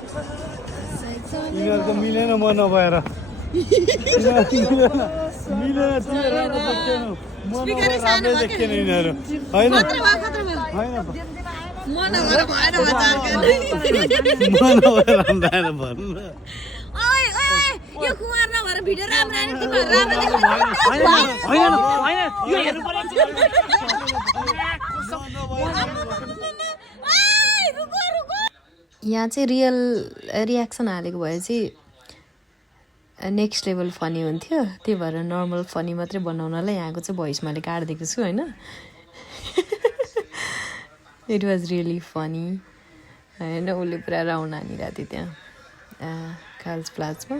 यिनीहरूको मिलेन म नभएर मिलेन म नभएर राम्रै देख्दैन यिनीहरू होइन होइन म नभएर राम्रै भन्नु यो कुमार नभएर भिडियो राम्रो आएन तिम्रो राम्रो यहाँ चाहिँ रियल रियाक्सन हालेको भए चाहिँ नेक्स्ट लेभल फनी हुन्थ्यो त्यही भएर नर्मल फनी मात्रै बनाउनलाई यहाँको चाहिँ भोइस मैले काटिदिएको छु होइन इट वाज रियली फनी होइन उसले पुरा राउन्ड हानिरहेको थियो त्यहाँ कार्ल्स प्लाजमा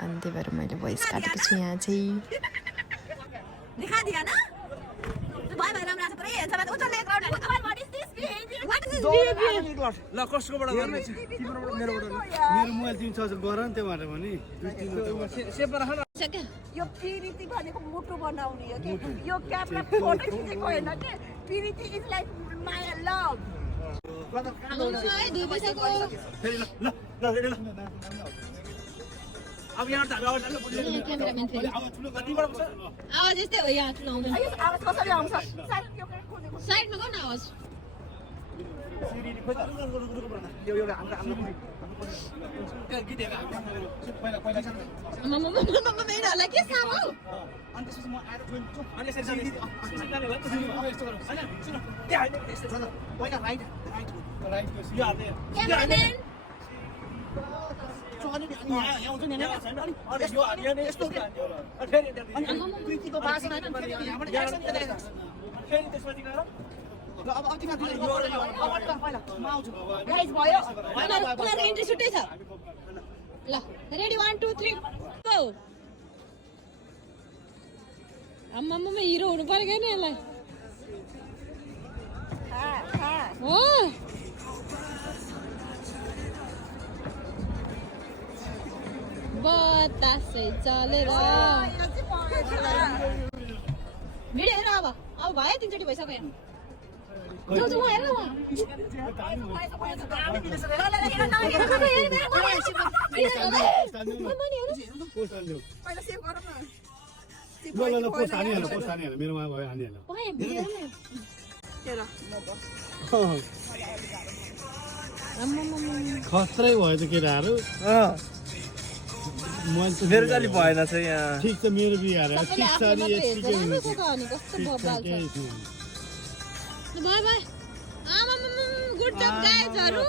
अनि त्यही भएर मैले भोइस काटेको छु यहाँ चाहिँ मेरो मोबाइल 300 गर नि त्यो भनेर भने यो पिरिति भनेको मुटु बनाउने हो कि यो क्यापमा फोटो खिचेको होइन कि पिरिति इज लाइक माय लभ अब यहाँ आवाज यस्तै हो यहाँ ठुलो आउँदैन आवाज कसरी आउँछ साइडमा गर्नु आवाज यिनीहरूलाई के साह्रो एन्ट्री छुट्टै छ ल रेडी 1 2 3 गो आम्मामा हिरो हुनु पर्यो क्या नि यसलाई हो बतासै चलेर भिडियो हेर अब भयो 3 चोटि भइसक्यो यहाँ जाऊ हेर मेरोमा भयो हानिहाल्नु खत्रै भयो त केटाहरू मेरो चाहिँ भएन छ यहाँ ठिक छ मेरो बिहार ठिक छ नि बाय बाय गुड जब गाइजहरु